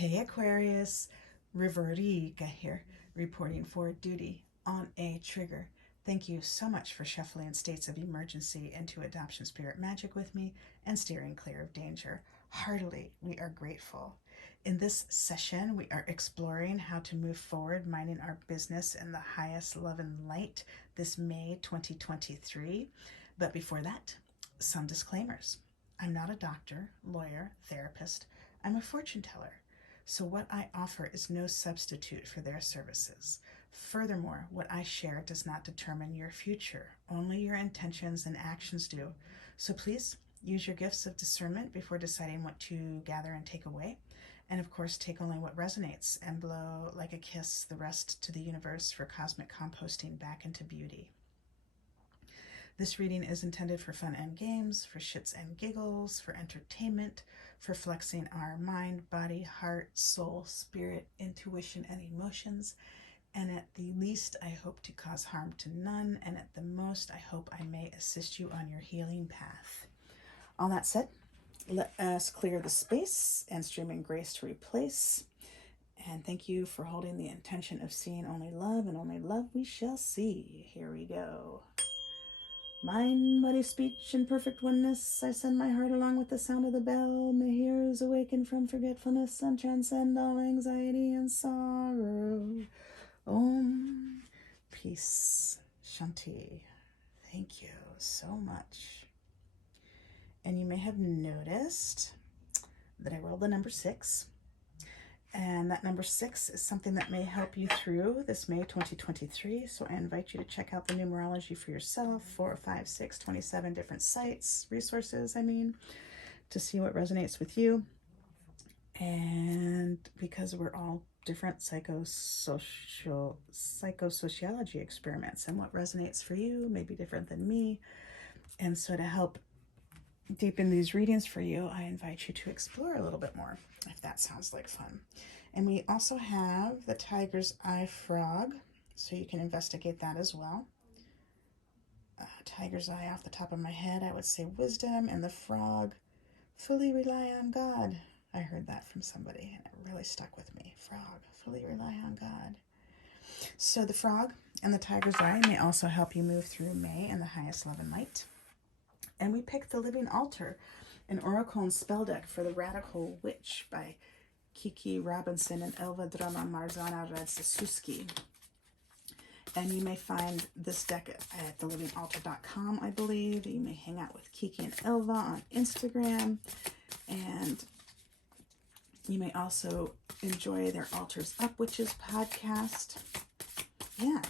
Hey Aquarius, Riverica here, reporting for duty on a trigger. Thank you so much for shuffling states of emergency into adoption spirit magic with me and steering clear of danger. Heartily, we are grateful. In this session, we are exploring how to move forward, minding our business in the highest love and light this May 2023. But before that, some disclaimers. I'm not a doctor, lawyer, therapist. I'm a fortune teller. So what I offer is no substitute for their services. Furthermore, what I share does not determine your future. Only your intentions and actions do. So please use your gifts of discernment before deciding what to gather and take away. And of course, take only what resonates and blow like a kiss the rest to the universe for cosmic composting back into beauty. This reading is intended for fun and games, for shits and giggles, for entertainment, for flexing our mind, body, heart, soul, spirit, intuition, and emotions. And at the least, I hope to cause harm to none. And at the most, I hope I may assist you on your healing path. All that said, let us clear the space and stream in grace to replace. And thank you for holding the intention of seeing only love, and only love we shall see. Here we go. Mind, body, speech, in perfect oneness, I send my heart along with the sound of the bell. May ears awaken from forgetfulness and transcend all anxiety and sorrow. Om. Peace. Shanti. Thank you so much. And you may have noticed that I rolled the number 6. And that number 6 is something that may help you through this May 2023. So I invite you to check out the numerology for yourself, 4, 5, 6, 27 different sites, resources, to see what resonates with you. And because we're all different psychosociology experiments, and what resonates for you may be different than me. And so to help deepen these readings for you, I invite you to explore a little bit more, if that sounds like fun. And we also have the tiger's eye frog, so you can investigate that as well. Tiger's eye, off the top of my head, I would say wisdom, and the frog, fully rely on God. I heard that from somebody and it really stuck with me. Frog, fully rely on God. So the frog and the tiger's eye may also help you move through May in the highest love and light. And we picked The Living Altar, an oracle and spell deck for the Radical Witch by Kiki Robinson and Elva Drama Marzana Radzisuski. And you may find this deck at thelivingaltar.com, I believe. You may hang out with Kiki and Elva on Instagram. And you may also enjoy their Altars Up Witches podcast. Yeah.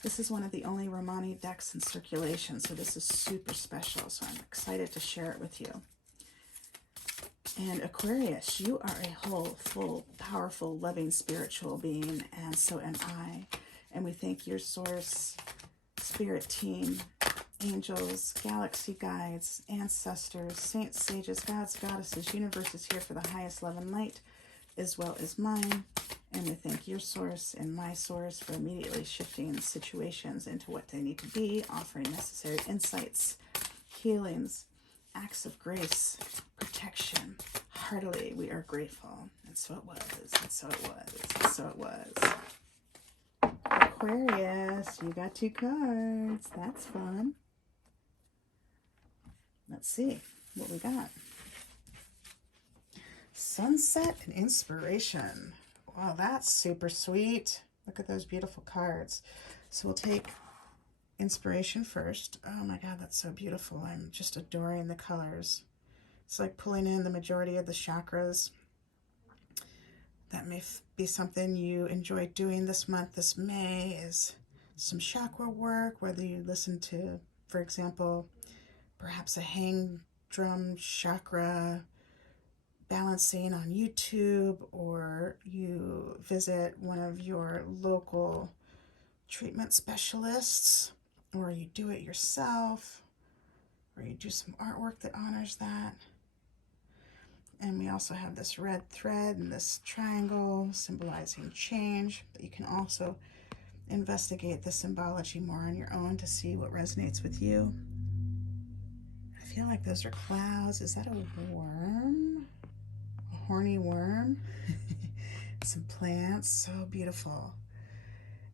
This is one of the only Romani decks in circulation, so this is super special, so I'm excited to share it with you. And Aquarius, you are a whole, full, powerful, loving, spiritual being, and so am I. And we thank your source, spirit team, angels, galaxy guides, ancestors, saints, sages, gods, goddesses, universes here for the highest love and light, as well as mine. And we thank your source and my source for immediately shifting situations into what they need to be, offering necessary insights, healings, acts of grace, protection. Heartily, we are grateful. And so it was, and so it was, and so it was. Aquarius, you got 2 cards. That's fun. Let's see what we got. Sunset and inspiration. Wow, that's super sweet. Look at those beautiful cards. So we'll take inspiration first. Oh my God, that's so beautiful. I'm just adoring the colors. It's like pulling in the majority of the chakras. That may be something you enjoy doing this month, this May, is some chakra work, whether you listen to, for example, perhaps a hang drum chakra balancing on YouTube, or you visit one of your local treatment specialists, or you do it yourself, or you do some artwork that honors that. And we also have this red thread and this triangle symbolizing change, but you can also investigate the symbology more on your own to see what resonates with you. I feel like those are clouds. Is that a worm? Horny worm. some plants, so beautiful.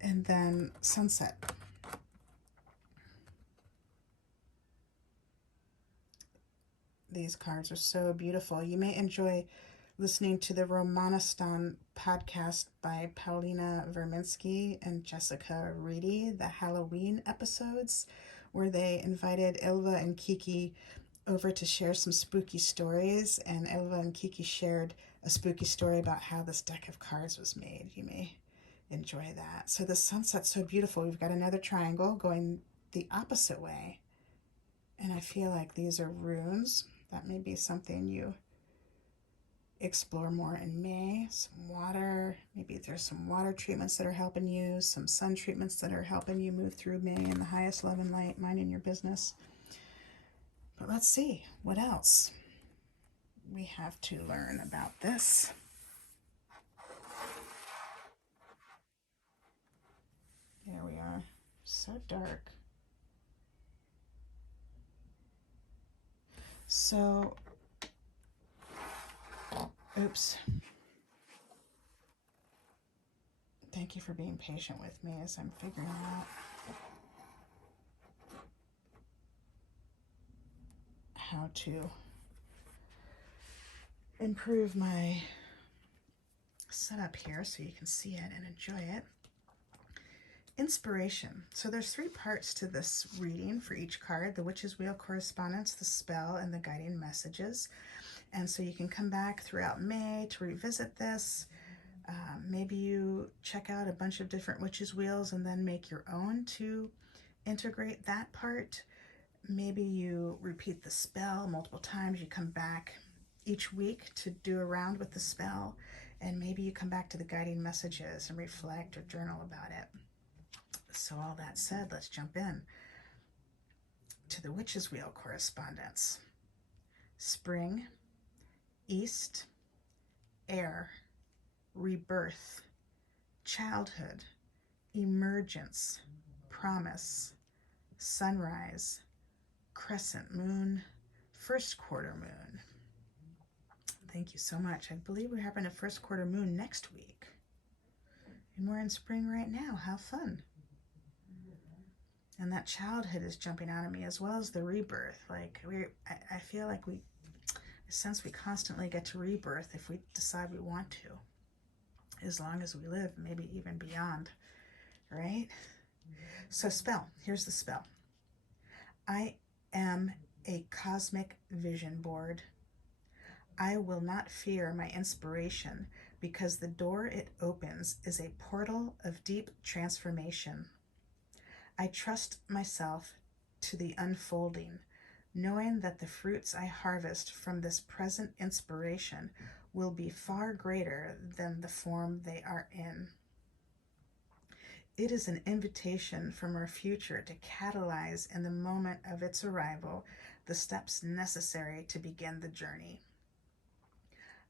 And then sunset. These cards are so beautiful. You may enjoy listening to the Romanistan podcast by Paulina Verminski and Jessica Reedy, the Halloween episodes, where they invited Ilva and Kiki over to share some spooky stories, and Ilva and Kiki shared a spooky story about how this deck of cards was made. You may enjoy that. So the sunset's so beautiful. We've got another triangle going the opposite way, and I feel like these are runes. That may be something you explore more in May. Some water, maybe there's some water treatments that are helping you, some sun treatments that are helping you move through May in the highest love and light, minding your business. But let's see what else we have to learn about this. There we are. So dark. So, oops. Thank you for being patient with me as I'm figuring out how to improve my setup here so you can see it and enjoy it. Inspiration. So there's 3 parts to this reading for each card: the Witch's Wheel correspondence, the spell, and the guiding messages. And so you can come back throughout May to revisit this. Maybe you check out a bunch of different Witch's Wheels and then make your own to integrate that part. Maybe you repeat the spell multiple times. You come back each week to do a round with the spell, and maybe you come back to the guiding messages and reflect or journal about it. So all that said, let's jump in to the Witch's Wheel correspondence. Spring, east, air, rebirth, childhood, emergence, promise, sunrise, crescent moon, first quarter moon. Thank you so much. I believe we're having a first quarter moon next week. And we're in spring right now. How fun. And that childhood is jumping out at me, as well as the rebirth. Like I feel like I sense we constantly get to rebirth if we decide we want to, as long as we live, maybe even beyond, right? So spell, here's the spell. I am a cosmic vision board. I will not fear my inspiration, because the door it opens is a portal of deep transformation. I trust myself to the unfolding, knowing that the fruits I harvest from this present inspiration will be far greater than the form they are in. It is an invitation from our future to catalyze in the moment of its arrival the steps necessary to begin the journey.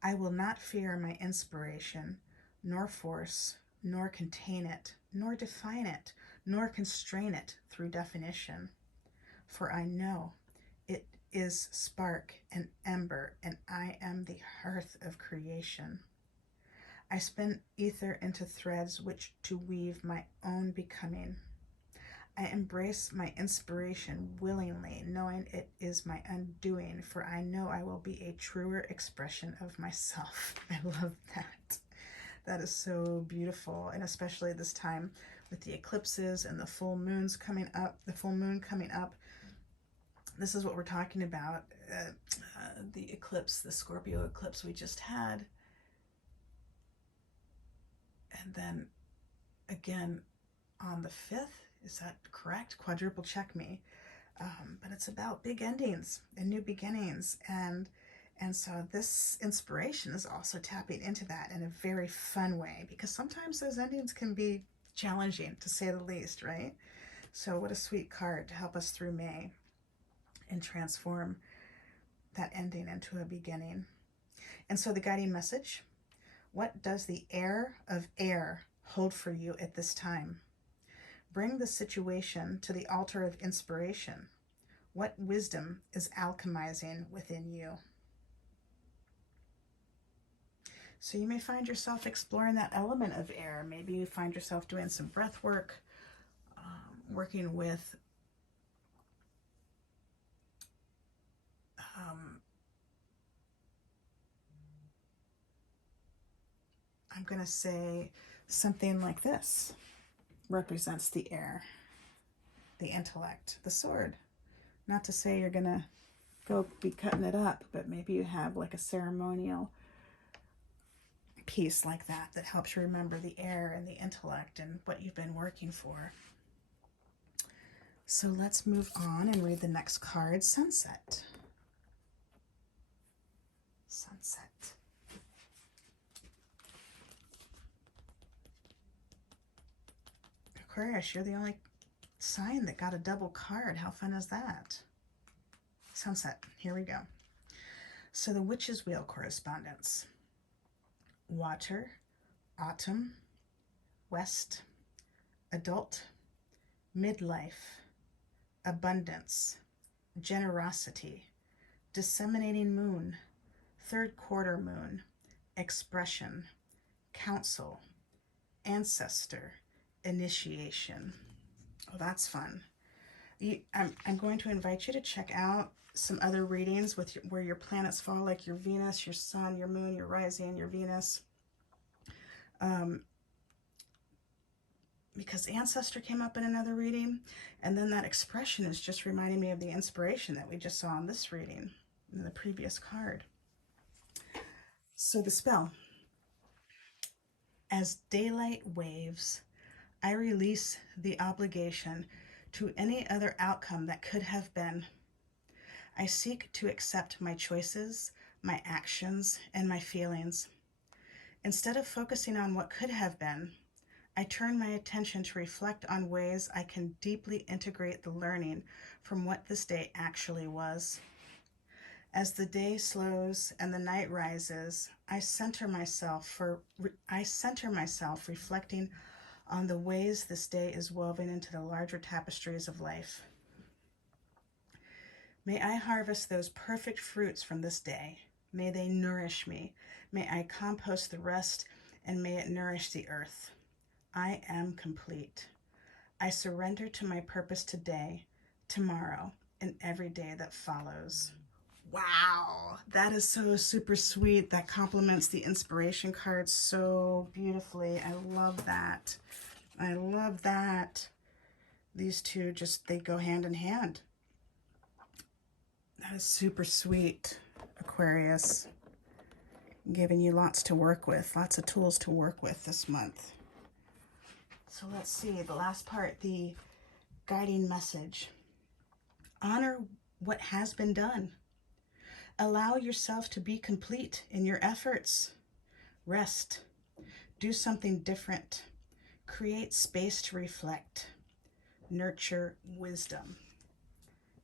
I will not fear my inspiration, nor force, nor contain it, nor define it, nor constrain it through definition. For I know it is spark and ember, and I am the hearth of creation. I spin ether into threads which to weave my own becoming. I embrace my inspiration willingly, knowing it is my undoing, for I know I will be a truer expression of myself. I love that. That is so beautiful, and especially this time with the eclipses and the full moons coming up, This is what we're talking about, the eclipse, the Scorpio eclipse we just had. And then again on the 5th, is that correct? Quadruple check me. But it's about big endings and new beginnings. And so this inspiration is also tapping into that in a very fun way, because sometimes those endings can be challenging, to say the least, right? So what a sweet card to help us through May and transform that ending into a beginning. And so the guiding message: what does the air of air hold for you at this time? Bring the situation to the altar of inspiration. What wisdom is alchemizing within you? So you may find yourself exploring that element of air. Maybe you find yourself doing some breath work, working with I'm going to say something like this represents the air, the intellect, the sword. Not to say you're going to go be cutting it up, but maybe you have like a ceremonial piece like that that helps you remember the air and the intellect and what you've been working for. So let's move on and read the next card, Sunset. Sunset. Aquarius, you're the only sign that got a double card. How fun is that? Sunset. Here we go. So the Witch's Wheel correspondence. Water, autumn, west, adult, midlife, abundance, generosity, disseminating moon, third quarter moon, expression, counsel, ancestor, initiation. Oh, that's fun. I'm going to invite you to check out some other readings with where your planets fall, like your Venus, your Sun, your Moon, your Rising, your Venus. Because ancestor came up in another reading, and then that expression is just reminding me of the inspiration that we just saw in this reading, in the previous card. So the spell. As daylight waves, I release the obligation to any other outcome that could have been. I seek to accept my choices, my actions, and my feelings. Instead of focusing on what could have been, I turn my attention to reflect on ways I can deeply integrate the learning from what this day actually was. As the day slows and the night rises, I center myself reflecting on the ways this day is woven into the larger tapestries of life. May I harvest those perfect fruits from this day. May they nourish me. May I compost the rest, and may it nourish the earth. I am complete. I surrender to my purpose today, tomorrow, and every day that follows. Wow, that is so super sweet. That complements the inspiration card so beautifully. I love that. I love that. These two just, they go hand in hand. That is super sweet, Aquarius. Giving you lots to work with, lots of tools to work with this month. So let's see, the last part, the guiding message. Honor what has been done. Allow yourself to be complete in your efforts. Rest. Do something different. Create space to reflect. Nurture wisdom.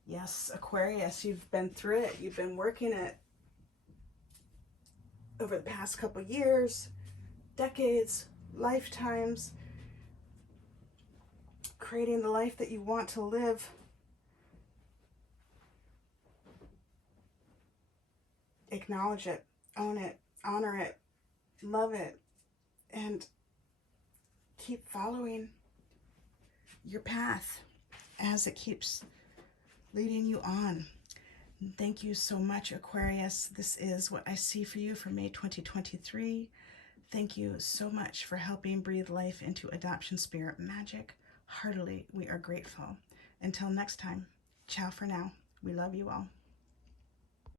Yes, Aquarius, you've been through it. You've been working it over the past couple years, decades, lifetimes, creating the life that you want to live. Acknowledge it, own it, honor it, love it, and keep following your path as it keeps leading you on. Thank you so much, Aquarius. This is what I see for you for May 2023. Thank you so much for helping breathe life into adoption spirit magic. Heartily, we are grateful. Until next time, ciao for now. We love you all.